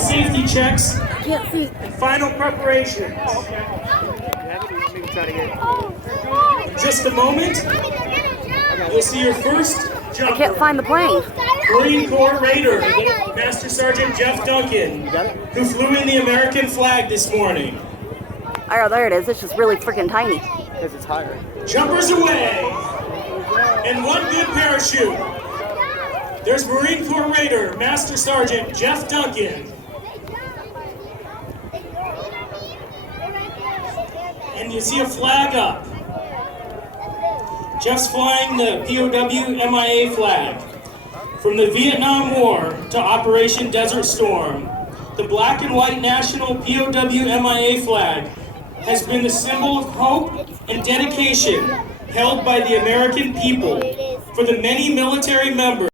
Safety checks. Can't see. Final preparations. In just a moment, you'll see your first jumper. I can't find the plane. Marine Corps Raider, Master Sergeant Jeff Duncan, who flew in the American flag this morning. Oh, there it is. It's just really freaking tiny. Because it's higher. Jumpers away. And one good parachute. There's Marine Corps Raider, Master Sergeant Jeff Duncan. And you see a flag up. Jeff's flying the POW MIA flag. From the Vietnam War to Operation Desert Storm, the black and white national POW MIA flag has been the symbol of hope and dedication held by the American people for the many military members